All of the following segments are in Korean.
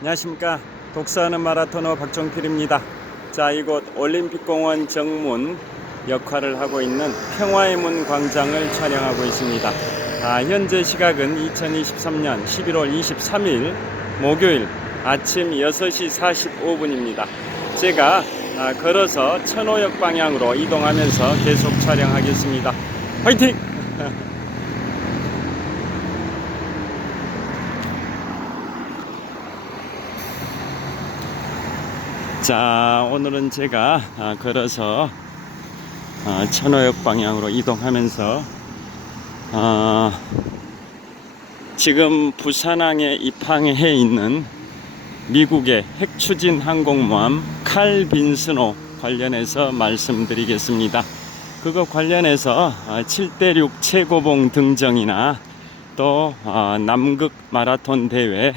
안녕하십니까. 독서하는 마라토너 박종필입니다. 자, 이곳 올림픽공원 정문 역할을 하고 있는 평화의 문 광장을 촬영하고 있습니다. 현재 시각은 2023년 11월 23일 목요일 아침 6시 45분입니다. 제가 걸어서 천호역 방향으로 이동하면서 계속 촬영하겠습니다. 화이팅! 자, 오늘은 제가 걸어서 천호역 방향으로 이동하면서 지금 부산항에 입항해 있는 미국의 핵추진 항공모함 칼 빈스노 관련해서 말씀드리겠습니다. 그거 관련해서 7대6 최고봉 등정이나 또 남극 마라톤 대회에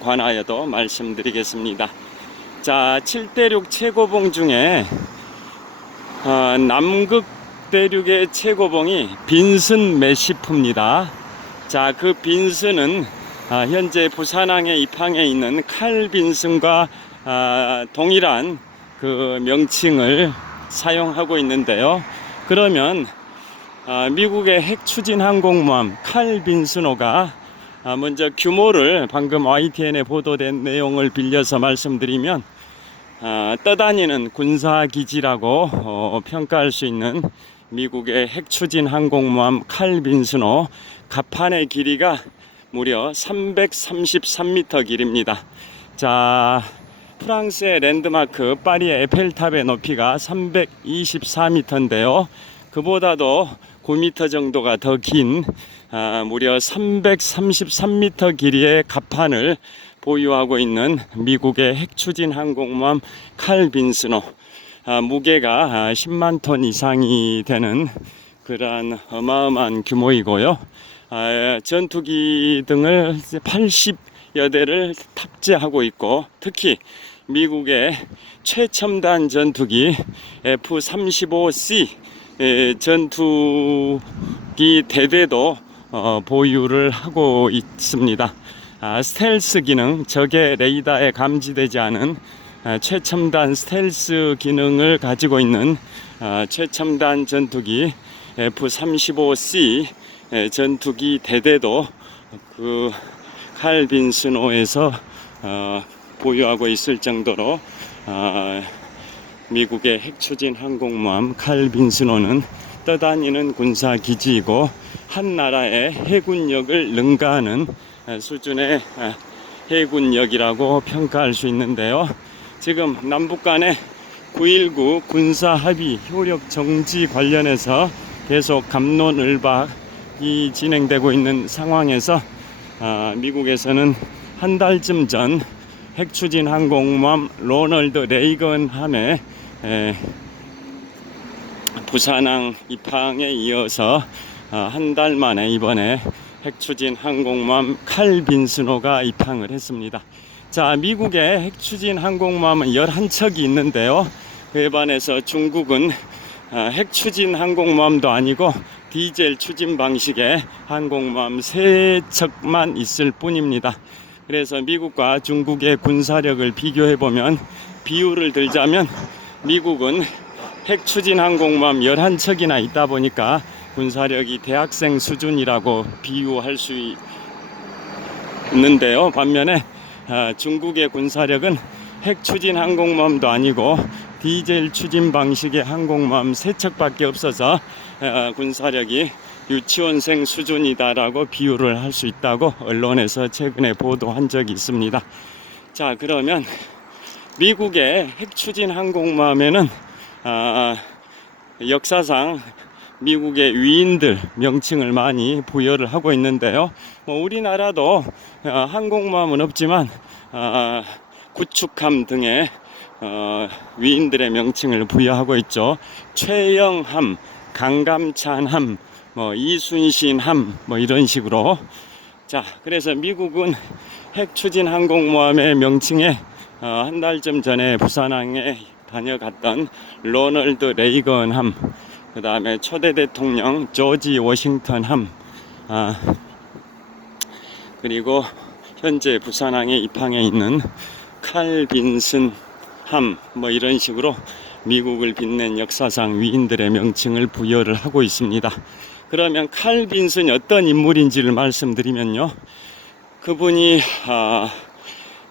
관하여도 말씀드리겠습니다. 자, 7대륙 최고봉 중에 남극 대륙의 최고봉이 빈슨 메시프입니다. 자, 그 빈슨은 현재 부산항에 입항해 있는 칼 빈슨과 동일한 그 명칭을 사용하고 있는데요. 그러면 미국의 핵추진 항공모함 칼 빈스노가 먼저 규모를 방금 YTN에 보도된 내용을 빌려서 말씀드리면 떠다니는 군사기지라고 평가할 수 있는 미국의 핵추진 항공모함 칼 빈스노 갑판의 길이가 무려 333m 길입니다. 자, 프랑스의 랜드마크 파리의 에펠탑의 높이가 324m인데요. 그보다도 9m 정도가 더 긴 무려 333m 길이의 갑판을 보유하고 있는 미국의 핵추진 항공모함 칼 빈스노, 무게가 10만 톤 이상이 되는 그러한 어마어마한 규모이고요. 전투기 등을 80여 대를 탑재하고 있고, 특히 미국의 최첨단 전투기 F-35C 전투기 대대도 보유를 하고 있습니다. 스텔스 기능, 적의 레이더에 감지되지 않은 최첨단 스텔스 기능을 가지고 있는 최첨단 전투기 F-35C 전투기 대대도 그 칼 빈스노에서 보유하고 있을 정도로 미국의 핵추진 항공모함 칼 빈스노는 떠다니는 군사기지이고 한 나라의 해군력을 능가하는 수준의 해군력이라고 평가할 수 있는데요. 지금 남북 간의 9.19 군사합의 효력 정지 관련해서 계속 갑론을박이 진행되고 있는 상황에서 미국에서는 한 달쯤 전 핵추진 항공모함 로널드 레이건함의 부산항 입항에 이어서 한 달 만에 이번에 핵추진 항공모함 칼 빈스노가 입항을 했습니다. 자, 미국의 핵추진 항공모함은 11척이 있는데요. 그에 반해서 중국은 핵추진 항공모함도 아니고 디젤 추진 방식의 항공모함 3척만 있을 뿐입니다. 그래서 미국과 중국의 군사력을 비교해보면, 비율을 들자면 미국은 핵추진 항공모함 11척이나 있다 보니까 군사력이 대학생 수준이라고 비유할 수 있는데요. 반면에 중국의 군사력은 핵추진 항공모함도 아니고 디젤 추진 방식의 항공모함 3척밖에 없어서 군사력이 유치원생 수준이다라고 비유를 할 수 있다고 언론에서 최근에 보도한 적이 있습니다. 자, 그러면 미국의 핵추진 항공모함에는 역사상 미국의 위인들 명칭을 많이 부여를 하고 있는데요. 우리나라도 항공모함은 없지만 구축함 등의 위인들의 명칭을 부여하고 있죠. 최영함, 강감찬함, 이순신함, 이런 식으로. 자, 그래서 미국은 핵추진 항공모함의 명칭에 한 달쯤 전에 부산항에 다녀갔던 로널드 레이건함, 그 다음에 초대 대통령 조지 워싱턴함, 그리고 현재 부산항에 입항해 있는 칼 빈슨 함, 뭐 이런 식으로 미국을 빛낸 역사상 위인들의 명칭을 부여를 하고 있습니다. 그러면 칼 빈슨이 어떤 인물인지를 말씀드리면요, 그분이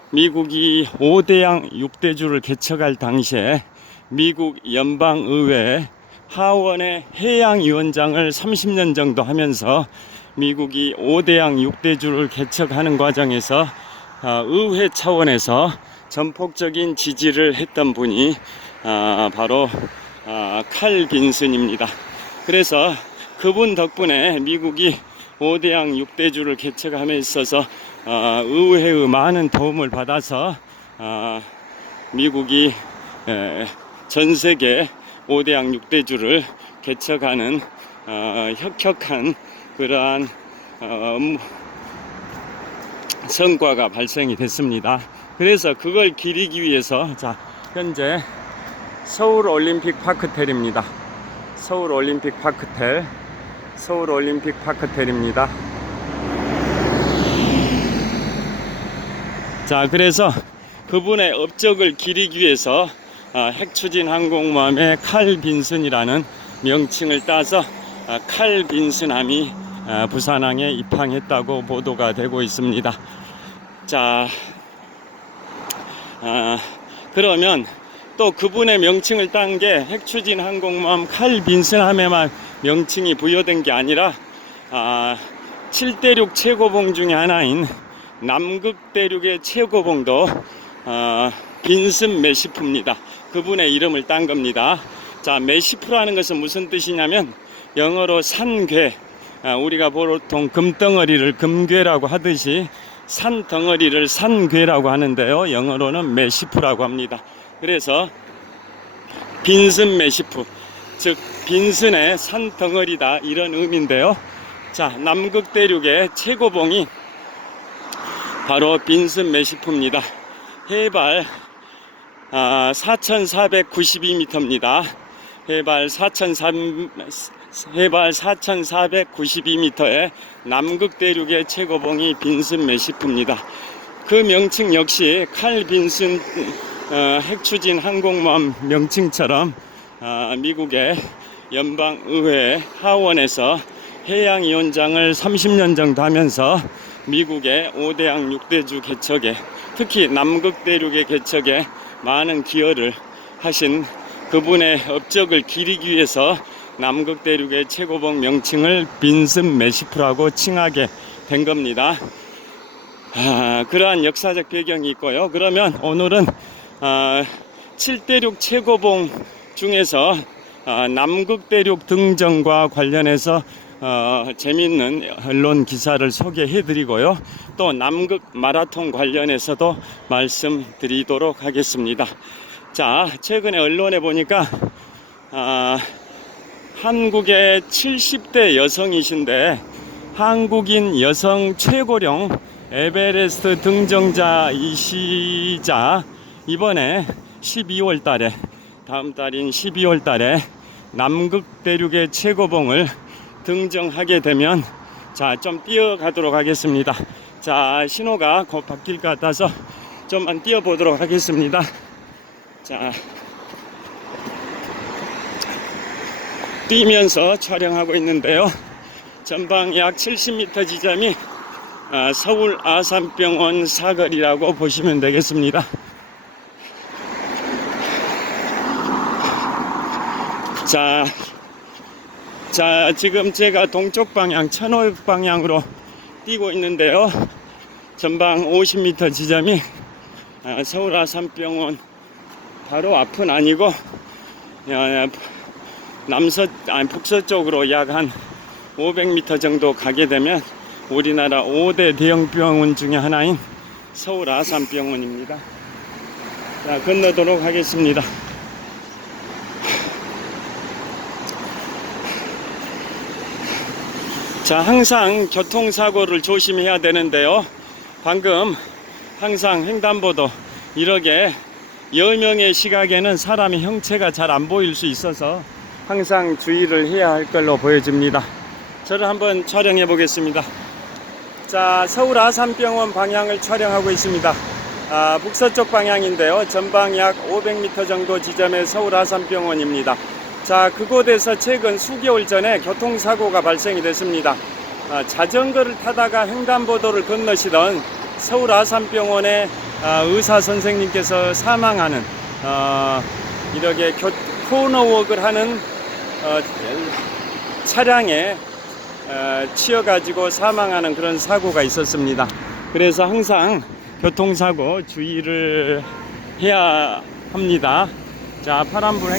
미국이 5대양 6대주를 개척할 당시에 미국 연방의회 하원의 해양위원장을 30년 정도 하면서 미국이 5대양 6대주를 개척하는 과정에서 의회 차원에서 전폭적인 지지를 했던 분이 바로 칼 빈슨입니다. 그래서 그분 덕분에 미국이 5대양 6대주를 개척함에 있어서 의회의 많은 도움을 받아서 미국이 전 세계 5대양 6대주를 개척하는 혁혁한 그러한 성과가 발생이 됐습니다. 그래서 그걸 기리기 위해서 자, 현재 서울 올림픽 파크텔입니다. 서울 올림픽 파크텔입니다. 자, 그래서 그분의 업적을 기리기 위해서 핵추진 항공모함의 칼 빈슨이라는 명칭을 따서 칼 빈슨함이 부산항에 입항했다고 보도가 되고 있습니다. 자, 그러면 또 그분의 명칭을 딴 게 핵추진 항공모함 칼 빈슨함에만 명칭이 부여된 게 아니라 7대륙 최고봉 중에 하나인 남극대륙의 최고봉도 빈슨 메시프입니다. 그분의 이름을 딴 겁니다. 자, 메시프라는 것은 무슨 뜻이냐면 영어로 산괴, 우리가 보통 금덩어리를 금괴라고 하듯이 산덩어리를 산괴라고 하는데요, 영어로는 메시프라고 합니다. 그래서 빈슨 메시프, 즉 빈슨의 산덩어리다, 이런 의미인데요. 자, 남극대륙의 최고봉이 바로 빈슨 메시프입니다. 해발 4,492m입니다. 해발 4,492m의 남극대륙의 최고봉이 빈슨 메시프입니다. 그 명칭 역시 칼 빈슨 핵추진 항공모함 명칭처럼 미국의 연방의회 하원에서 해양위원장을 30년 정도 하면서 미국의 5대양 6대주 개척에, 특히 남극대륙의 개척에 많은 기여를 하신 그분의 업적을 기리기 위해서 남극대륙의 최고봉 명칭을 빈슨 메시프라고 칭하게 된 겁니다. 그러한 역사적 배경이 있고요. 그러면 오늘은 7대륙 최고봉 중에서 남극대륙 등정과 관련해서 재미있는 언론 기사를 소개해 드리고요, 또 남극 마라톤 관련해서도 말씀드리도록 하겠습니다. 자, 최근에 언론에 보니까 한국의 70대 여성이신데 한국인 여성 최고령 에베레스트 등정자이시자 이번에 12월 달에, 다음 달인 12월 달에 남극대륙의 최고봉을 등정하게 되면, 자, 좀 뛰어가도록 하겠습니다. 자, 신호가 곧 바뀔 것 같아서 좀만 뛰어보도록 하겠습니다. 자, 뛰면서 촬영하고 있는데요, 전방 약 70m 지점이 서울 아산병원 사거리라고 보시면 되겠습니다. 자, 지금 제가 동쪽 방향, 천호역 방향으로 뛰고 있는데요, 전방 50m 지점이 서울 아산병원 바로 앞은 아니고 북서쪽으로 약 한 500m 정도 가게 되면 우리나라 5대 대형병원 중에 하나인 서울 아산병원입니다. 자, 건너도록 하겠습니다. 자, 항상 교통사고를 조심해야 되는데요, 방금 항상 횡단보도 이렇게 10명의 시각에는 사람의 형체가 잘 안 보일 수 있어서 항상 주의를 해야 할 걸로 보여집니다. 저를 한번 촬영해 보겠습니다. 자, 서울 아산병원 방향을 촬영하고 있습니다. 북서쪽 방향인데요. 전방 약 500m 정도 지점의 서울 아산병원입니다. 자, 그곳에서 최근 수개월 전에 교통사고가 발생이 됐습니다. 자전거를 타다가 횡단보도를 건너시던 서울 아산병원의 의사 선생님께서 사망하는 이렇게 코너웍을 하는 차량에 치여가지고 사망하는 그런 사고가 있었습니다. 그래서 항상 교통사고 주의를 해야 합니다. 자, 파란불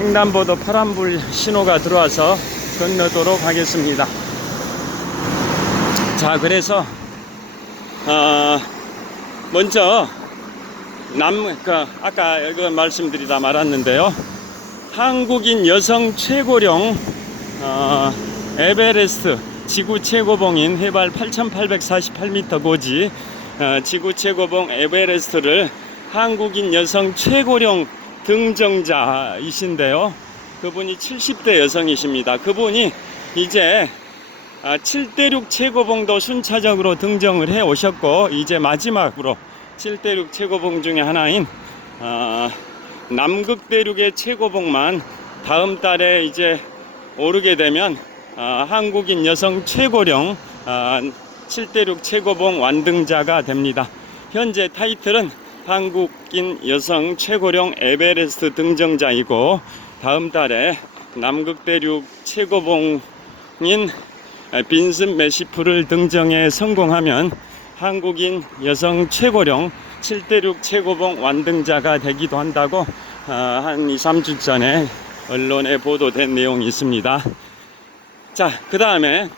횡단보도 파란불 신호가 들어와서 건너도록 하겠습니다. 자, 그래서 먼저 아까 이거 말씀드리다 말았는데요. 한국인 여성 최고령 에베레스트 지구 최고봉인 해발 8,848m 고지 지구 최고봉 에베레스트를 한국인 여성 최고령 등정자이신데요. 그분이 70대 여성이십니다. 그분이 이제 7대륙 최고봉도 순차적으로 등정을 해 오셨고, 이제 마지막으로 7대륙 최고봉 중에 하나인 남극대륙의 최고봉만 다음 달에 이제 오르게 되면 한국인 여성 최고령 7대륙 최고봉 완등자가 됩니다. 현재 타이틀은 한국인 여성 최고령 에베레스트 등정자이고, 다음 달에 남극대륙 최고봉인 빈슨 매시프를 등정에 성공하면 한국인 여성 최고령 7대륙 최고봉 완등자가 되기도 한다고 한 2, 3주 전에 언론에 보도된 내용이 있습니다. 자, 그 다음에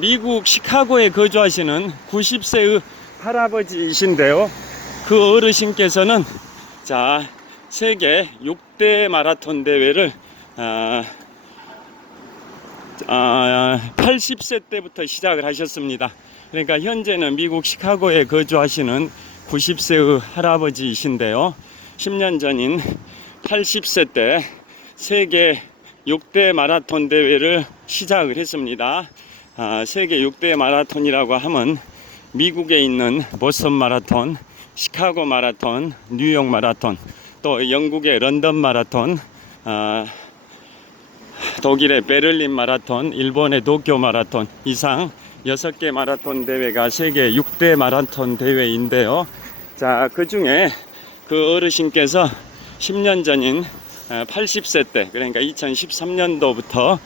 미국 시카고에 거주하시는 90세의 할아버지이신데요. 그 어르신께서는 자, 세계 6대 마라톤 대회를 80세 때부터 시작을 하셨습니다. 그러니까 현재는 미국 시카고에 거주하시는 90세의 할아버지이신데요. 10년 전인 80세 때 세계 6대 마라톤 대회를 시작을 했습니다. 세계 6대 마라톤이라고 하면 미국에 있는 보스턴 마라톤, 시카고 마라톤, 뉴욕 마라톤, 또 영국의 런던 마라톤, 독일의 베를린 마라톤, 일본의 도쿄 마라톤 이상 6개 마라톤 대회가 세계 6대 마라톤 대회인데요. 자, 그 중에 그 어르신께서 10년 전인 80세 때, 그러니까 2013년도부터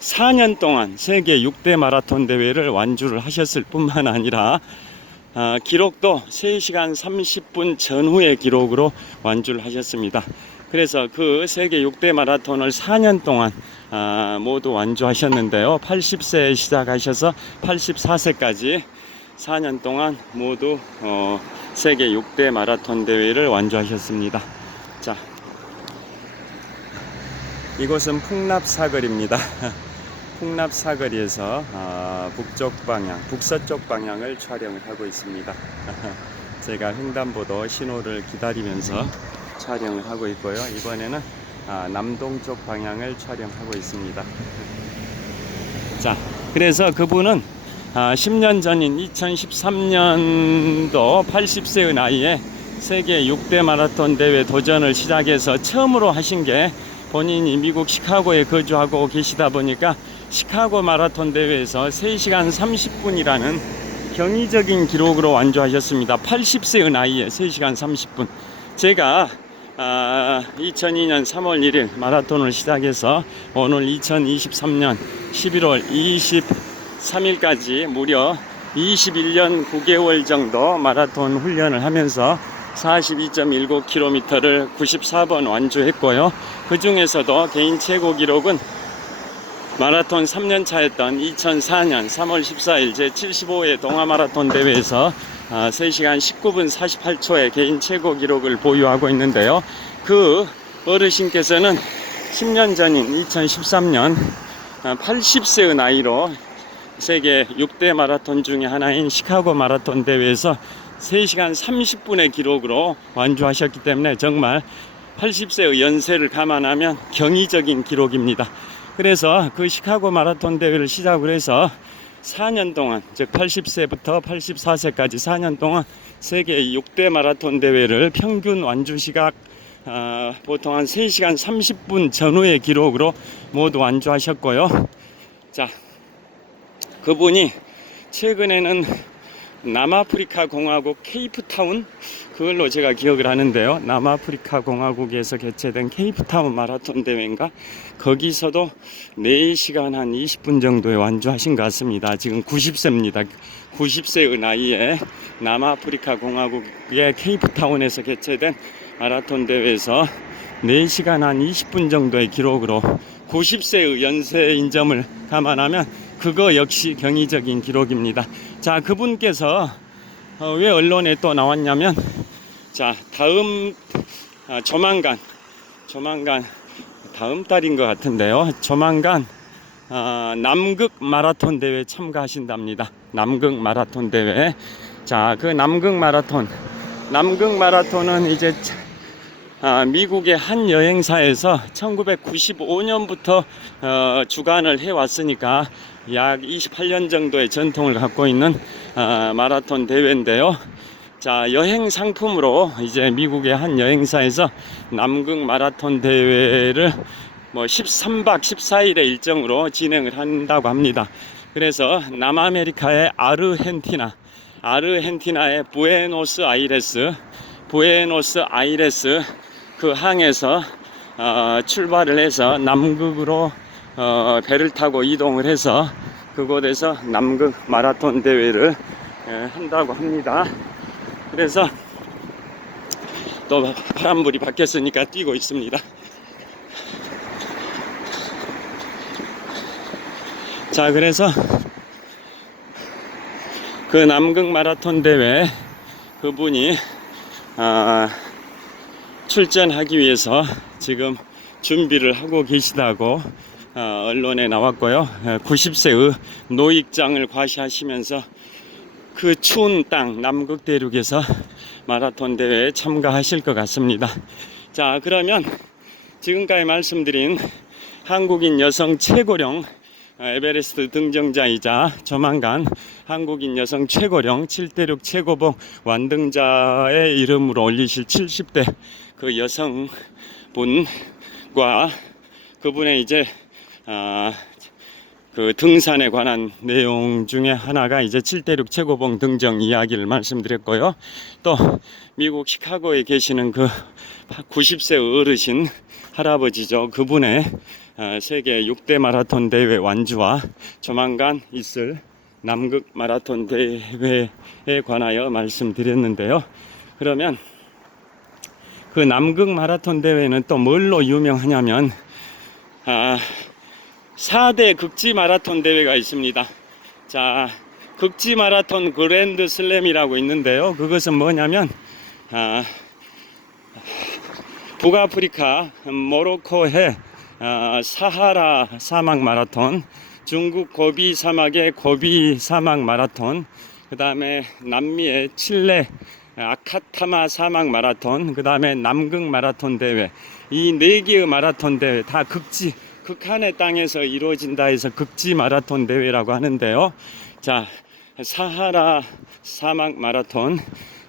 4년 동안 세계 6대 마라톤 대회를 완주를 하셨을 뿐만 아니라 기록도 3시간 30분 전후의 기록으로 완주를 하셨습니다. 그래서 그 세계 6대 마라톤을 4년 동안 모두 완주하셨는데요. 80세에 시작하셔서 84세까지 4년 동안 모두 세계 6대 마라톤 대회를 완주하셨습니다. 자, 이곳은 풍납사거리입니다. 풍납사거리에서 북서쪽 방향을 촬영을 하고 있습니다. 제가 횡단보도 신호를 기다리면서 촬영을 하고 있고요. 이번에는 남동쪽 방향을 촬영하고 있습니다. 자, 그래서 그분은 10년 전인 2013년도 80세의 나이에 세계 6대 마라톤 대회 도전을 시작해서 처음으로 하신 게, 본인이 미국 시카고에 거주하고 계시다 보니까 시카고 마라톤 대회에서 3시간 30분이라는 경이적인 기록으로 완주하셨습니다. 80세의 나이에 3시간 30분. 제가 2002년 3월 1일 마라톤을 시작해서 오늘 2023년 11월 23일까지 무려 21년 9개월 정도 마라톤 훈련을 하면서 42.19km를 94번 완주했고요. 그 중에서도 개인 최고 기록은 마라톤 3년 차였던 2004년 3월 14일 제75회 동아마라톤 대회에서 3시간 19분 48초의 개인 최고 기록을 보유하고 있는데요. 그 어르신께서는 10년 전인 2013년 80세의 나이로 세계 6대 마라톤 중에 하나인 시카고 마라톤 대회에서 3시간 30분의 기록으로 완주하셨기 때문에 정말 80세의 연세를 감안하면 경이적인 기록입니다. 그래서 그 시카고 마라톤 대회를 시작으로 해서 4년 동안, 즉 80세부터 84세까지 4년 동안 세계 6대 마라톤 대회를 평균 완주 시각 보통 한 3시간 30분 전후의 기록으로 모두 완주하셨고요. 자, 그분이 최근에는 남아프리카 공화국 케이프타운, 그걸로 제가 기억을 하는데요. 남아프리카 공화국에서 개최된 케이프타운 마라톤 대회인가, 거기서도 4시간 한 20분 정도에 완주하신 것 같습니다. 지금 90세입니다. 90세의 나이에 남아프리카 공화국의 케이프타운에서 개최된 마라톤 대회에서 4시간 한 20분 정도의 기록으로 90세의 연세인 점을 감안하면 그거 역시 경이적인 기록입니다. 자, 그분께서 왜 언론에 또 나왔냐면, 자, 다음 조만간 다음 달인 것 같은데요. 조만간 남극 마라톤 대회 참가하신답니다. 남극 마라톤 대회. 자, 그 남극 마라톤은 이제 미국의 한 여행사에서 1995년부터 주관을 해왔으니까 약 28년 정도의 전통을 갖고 있는 마라톤 대회인데요. 자, 여행 상품으로 이제 미국의 한 여행사에서 남극 마라톤 대회를 13박 14일의 일정으로 진행을 한다고 합니다. 그래서 남아메리카의 아르헨티나의 부에노스아이레스 그 항에서 출발을 해서 남극으로 배를 타고 이동을 해서 그곳에서 남극 마라톤 대회를 한다고 합니다. 그래서 또 바람불이 바뀌었으니까 뛰고 있습니다. 자, 그래서 그 남극 마라톤 대회 그분이 출전하기 위해서 지금 준비를 하고 계시다고 언론에 나왔고요. 90세의 노익장을 과시하시면서 그 추운 땅 남극 대륙에서 마라톤 대회에 참가하실 것 같습니다. 자, 그러면 지금까지 말씀드린 한국인 여성 최고령 에베레스트 등정자이자 조만간 한국인 여성 최고령 7대륙 최고봉 완등자의 이름으로 올리실 70대 그 여성분과 그분의 이제 그 등산에 관한 내용 중에 하나가 이제 7대륙 최고봉 등정 이야기를 말씀드렸고요. 또 미국 시카고에 계시는 그 90세 어르신 할아버지죠. 그분의 세계 6대 마라톤 대회 완주와 조만간 있을 남극 마라톤 대회에 관하여 말씀드렸는데요. 그러면 그 남극 마라톤 대회는 또 뭘로 유명하냐면 4대 극지 마라톤 대회가 있습니다. 자, 극지 마라톤 그랜드 슬램이라고 있는데요. 그것은 뭐냐면 북아프리카 모로코의 사하라 사막 마라톤, 중국 고비 사막의 고비 사막 마라톤, 그 다음에 남미의 칠레 아카타마 사막 마라톤, 그 다음에 남극 마라톤 대회, 이 4개의 마라톤 대회 다 극한의 땅에서 이루어진다 해서 극지 마라톤 대회라고 하는데요. 자, 사하라 사막 마라톤,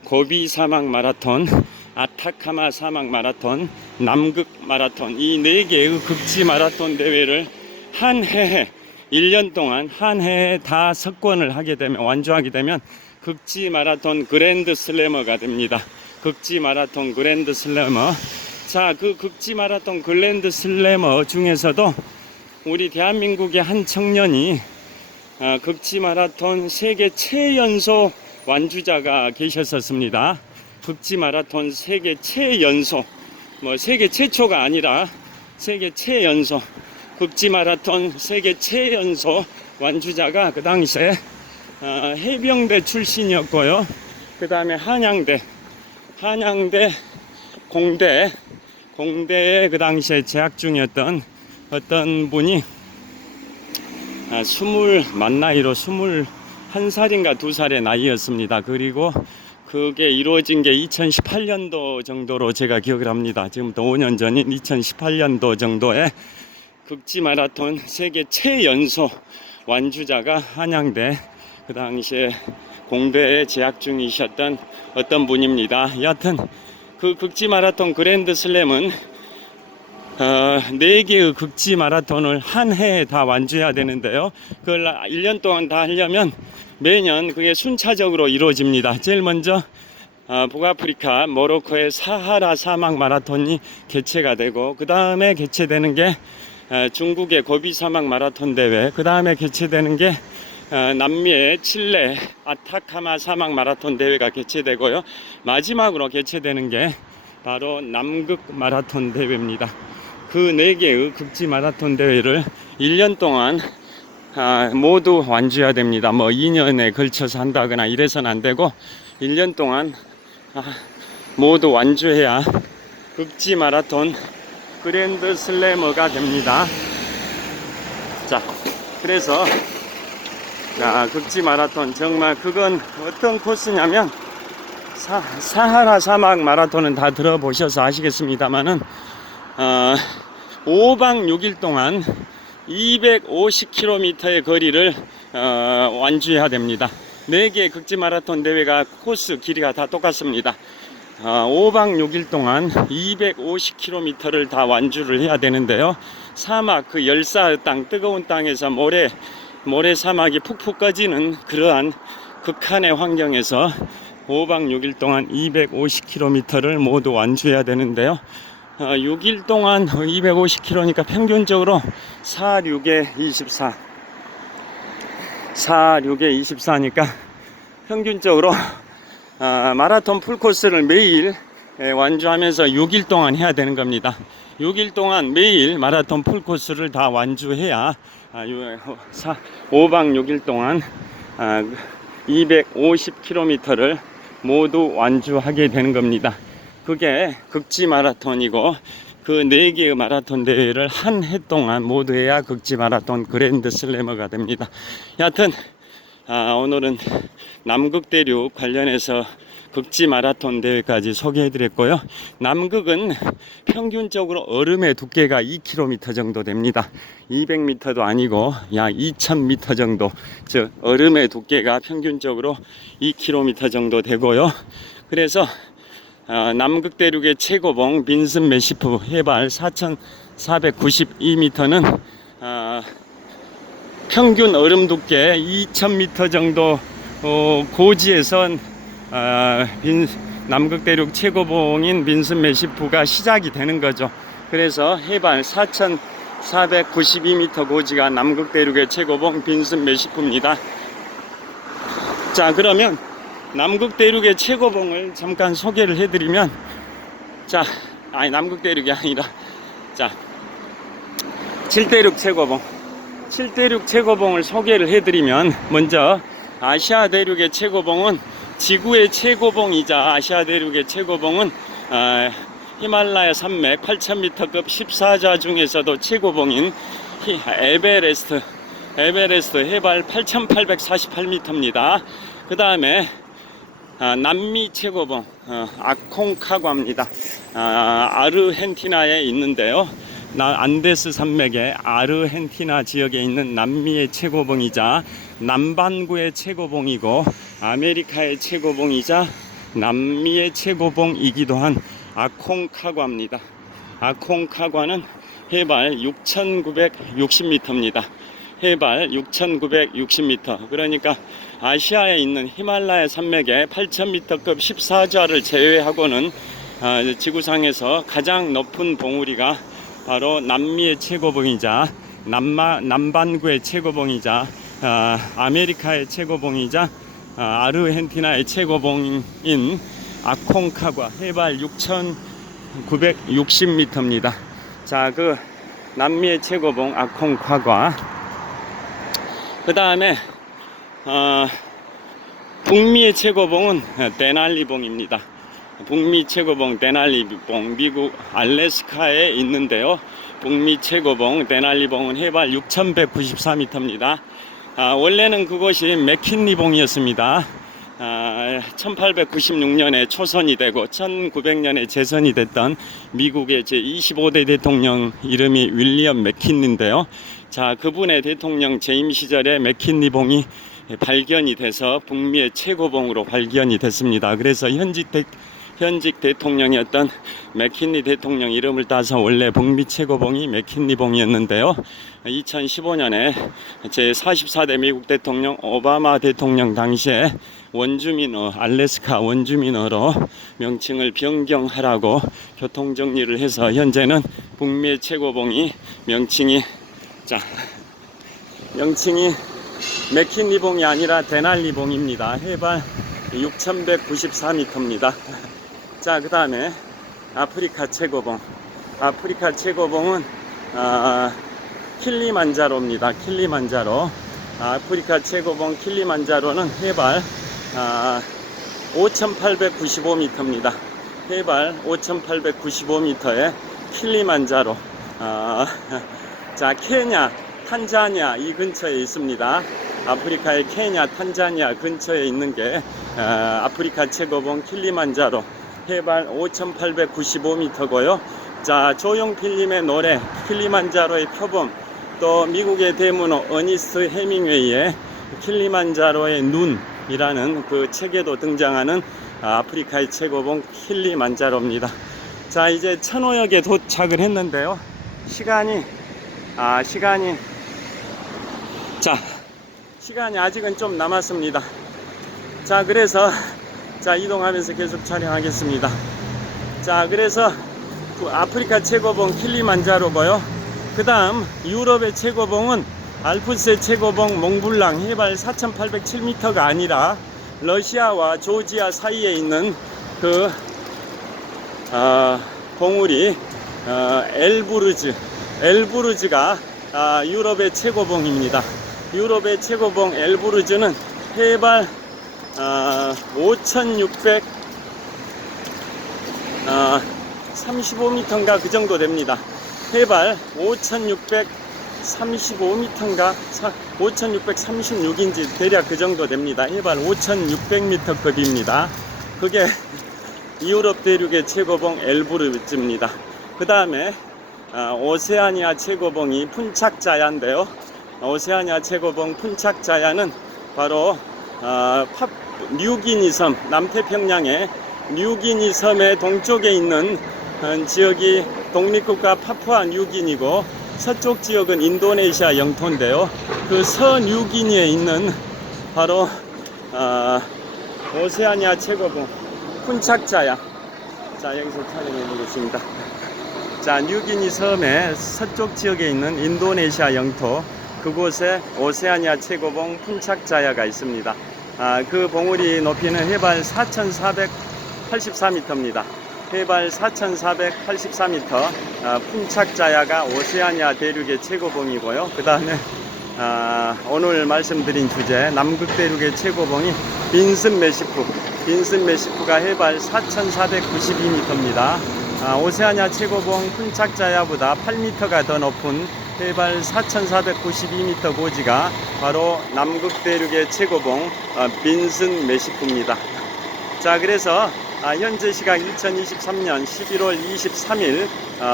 고비 사막 마라톤, 아타카마 사막 마라톤, 남극 마라톤, 이 4개의 극지 마라톤 대회를 한 해에 1년 동안 한 해에 다 석권을 하게 되면, 완주하게 되면 극지 마라톤 그랜드 슬래머가 됩니다. 극지 마라톤 그랜드 슬래머. 자, 그 극지 마라톤 그랜드 슬래머 중에서도 우리 대한민국의 한 청년이 극지 마라톤 세계 최연소 완주자가 계셨었습니다. 극지 마라톤 세계 최연소, 세계 최초가 아니라 세계 최연소, 극지 마라톤 세계 최연소 완주자가 그 당시에 해병대 출신이었고요. 그 다음에 한양대 공대에 그 당시에 재학 중이었던 어떤 분이 만 나이로 21살인가 2살의 나이였습니다. 그리고 그게 이루어진 게 2018년도 정도로 제가 기억을 합니다. 지금부터 5년 전인 2018년도 정도에 극지 마라톤 세계 최연소 완주자가 한양대 그 당시에 공대에 재학 중이셨던 어떤 분입니다. 여하튼 그 극지 마라톤 그랜드 슬램은 4개의 극지 마라톤을 한 해에 다 완주해야 되는데요. 그걸 1년 동안 다 하려면 매년 그게 순차적으로 이루어집니다. 제일 먼저 북아프리카 모로코의 사하라 사막 마라톤이 개최가 되고, 그 다음에 개최되는 게 중국의 고비 사막 마라톤 대회, 그 다음에 개최되는 게 남미의 칠레 아타카마 사막 마라톤 대회가 개최되고요. 마지막으로 개최되는 게 바로 남극 마라톤 대회입니다. 그 4개의 극지 마라톤 대회를 1년 동안 모두 완주해야 됩니다. 뭐 2년에 걸쳐서 한다거나 이래서는 안 되고 1년 동안 모두 완주해야 극지 마라톤 그랜드 슬래머가 됩니다. 자, 그래서 극지 마라톤 정말 그건 어떤 코스냐면 사하라 사막 마라톤은 다 들어보셔서 아시겠습니다만은 5박 6일 동안 250km의 거리를 완주해야 됩니다. 4개 극지 마라톤 대회가 코스 길이가 다 똑같습니다. 5박 6일 동안 250km를 다 완주를 해야 되는데요. 사막 그 열사 땅, 뜨거운 땅에서 모래 사막이 푹푹 꺼지는 그러한 극한의 환경에서 5박 6일 동안 250km를 모두 완주해야 되는데요. 6일 동안 250km니까 평균적으로 4, 6에 24. 4, 6에 24니까 평균적으로 마라톤 풀코스를 매일 완주하면서 6일 동안 해야 되는 겁니다. 6일 동안 매일 마라톤 풀코스를 다 완주해야 5박 6일 동안 250km를 모두 완주하게 되는 겁니다. 그게 극지 마라톤이고, 그 4개의 마라톤 대회를 한 해 동안 모두 해야 극지 마라톤 그랜드 슬래머가 됩니다. 여하튼 오늘은 남극대륙 관련해서 극지 마라톤 대회까지 소개해 드렸고요. 남극은 평균적으로 얼음의 두께가 2km 정도 됩니다. 200m도 아니고 약 2000m 정도, 즉 얼음의 두께가 평균적으로 2km 정도 되고요. 그래서 남극대륙의 최고봉 빈슨 메시프 해발 4492m는 평균 얼음 두께 2000m 정도 고지에선 남극대륙 최고봉인 빈슨 메시프가 시작이 되는 거죠. 그래서 해발 4492m 고지가 남극대륙의 최고봉 빈슨 메시프입니다. 자, 그러면 남극대륙의 최고봉을 잠깐 소개를 해드리면, 남극대륙이 아니라, 칠대륙 최고봉을 소개를 해드리면, 먼저 아시아 대륙의 최고봉은 지구의 최고봉이자 아시아 대륙의 최고봉은 히말라야 산맥 8000m급 14자 중에서도 최고봉인 에베레스트 해발 8848m입니다. 그 다음에 남미 최고봉 아콩카과입니다. 아르헨티나에 있는데요. 안데스 산맥의 아르헨티나 지역에 있는 남미의 최고봉이자 남반구의 최고봉이고, 아메리카의 최고봉이자 남미의 최고봉이기도 한 아콩카과입니다. 아콩카과는 해발 6960m입니다. 해발 6960m. 그러니까 아시아에 있는 히말라야 산맥의 8000m급 14자를 제외하고는 지구상에서 가장 높은 봉우리가 바로 남미의 최고봉이자 남반구의 최고봉이자 아메리카의 최고봉이자 아르헨티나의 최고봉인 아콩카과 해발 6960m입니다. 자, 그 남미의 최고봉 아콩카과, 그 다음에 북미의 최고봉은 데날리봉입니다. 북미 최고봉 데날리봉, 미국 알래스카에 있는데요. 북미 최고봉 데날리봉은 해발 6194m입니다. 원래는 그곳이 맥킨리봉이었습니다. 1896년에 초선이 되고 1900년에 재선이 됐던 미국의 제25대 대통령 이름이 윌리엄 맥킨리인데요. 자, 그분의 대통령 재임 시절에 맥킨리 봉이 발견이 돼서 북미의 최고봉으로 발견이 됐습니다. 그래서 현직 대통령이었던 맥킨리 대통령 이름을 따서 원래 북미 최고봉이 맥킨리 봉이었는데요. 2015년에 제44대 미국 대통령 오바마 대통령 당시에 원주민어, 알래스카 원주민어로 명칭을 변경하라고 교통정리를 해서 현재는 북미의 최고봉이 명칭이 맥킨리 봉이 아니라 데날리 봉입니다. 해발 6194m입니다. 자, 그 다음에 아프리카 최고봉. 아프리카 최고봉은 킬리만자로입니다. 킬리만자로. 아프리카 최고봉 킬리만자로는 해발 5895m입니다. 해발 5895m의 킬리만자로. 자, 케냐, 탄자니아 이 근처에 있습니다. 아프리카의 케냐, 탄자니아 근처에 있는 게 아프리카 최고봉 킬리만자로. 해발 5895m고요. 자, 조용필님의 노래 킬리만자로의 표범, 또 미국의 대문호 어니스트 해밍웨이의 킬리만자로의 눈이라는 그 책에도 등장하는 아프리카의 최고봉 킬리만자로입니다. 자, 이제 천호역에 도착을 했는데요. 시간이 아직은 좀 남았습니다. 자, 그래서 이동하면서 계속 촬영하겠습니다. 자, 그래서 아프리카 최고봉 킬리만자로고요. 그 다음 유럽의 최고봉은 알프스의 최고봉 몽블랑 해발 4807m가 아니라 러시아와 조지아 사이에 있는 그 봉우리 엘부르즈가 유럽의 최고봉입니다. 유럽의 최고봉 엘부르즈는 해발 5635m인가 그 정도 됩니다. 해발 5635m인가 5636인지 대략 그 정도 됩니다. 해발 5600m급입니다. 그게 유럽 대륙의 최고봉 엘부르즈입니다. 그 다음에 오세아니아 최고봉이 푼착자야인데요. 오세아니아 최고봉 푼착자야는 바로 뉴기니 섬, 남태평양의 뉴기니 섬의 동쪽에 있는 지역이 독립국가 파푸아 뉴기니고 서쪽 지역은 인도네시아 영토인데요. 그 서뉴기니에 있는 바로 오세아니아 최고봉 푼착자야. 자, 여기서 촬영해 보겠습니다. 자, 뉴기니 섬의 서쪽 지역에 있는 인도네시아 영토, 그곳에 오세아니아 최고봉 푼착자야가 있습니다. 그 봉우리 높이는 해발 4484m입니다. 해발 4484m 푼착자야가 오세아니아 대륙의 최고봉이고요. 그 다음에 오늘 말씀드린 주제 남극 대륙의 최고봉이 빈슨 메시프가 해발 4492m입니다. 오세아니아 최고봉 푼착자야보다 8m가 더 높은 해발 4492m 고지가 바로 남극 대륙의 최고봉 빈슨 메시프입니다. 자, 그래서 현재 시각 2023년 11월 23일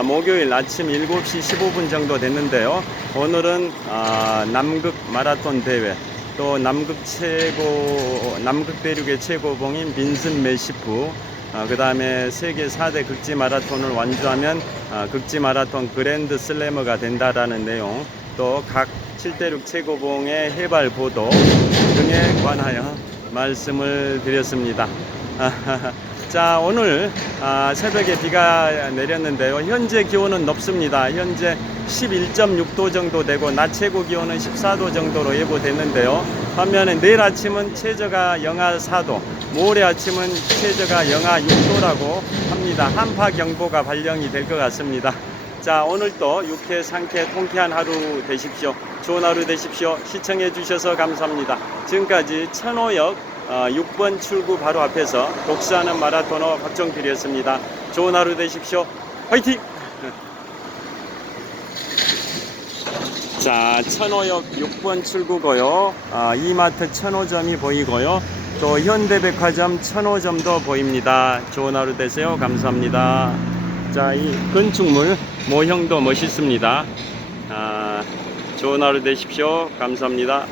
목요일 아침 7시 15분 정도 됐는데요. 오늘은 남극 마라톤 대회, 또 남극 대륙의 최고봉인 빈슨 메시프, 그 다음에 세계 4대 극지 마라톤을 완주하면 극지 마라톤 그랜드 슬래머가 된다라는 내용, 또 각 7대륙 최고봉의 해발 고도 등에 관하여 말씀을 드렸습니다. 자, 오늘 새벽에 비가 내렸는데요. 현재 기온은 높습니다. 현재 11.6도 정도 되고 낮 최고 기온은 14도 정도로 예보됐는데요. 반면에 내일 아침은 최저가 영하 4도, 모레 아침은 최저가 영하 6도라고 합니다. 한파경보가 발령이 될 것 같습니다. 자, 오늘도 유쾌, 상쾌, 통쾌한 하루 되십시오. 좋은 하루 되십시오. 시청해 주셔서 감사합니다. 지금까지 천호역 6번 출구 바로 앞에서 독서하는 마라토너 박정필이었습니다. 좋은 하루 되십시오. 화이팅! 자, 천호역 6번 출구고요. 이마트 천호점이 보이고요. 또 현대백화점 천호점도 보입니다. 좋은 하루 되세요. 감사합니다. 자, 이 건축물 모형도 멋있습니다. 좋은 하루 되십시오. 감사합니다.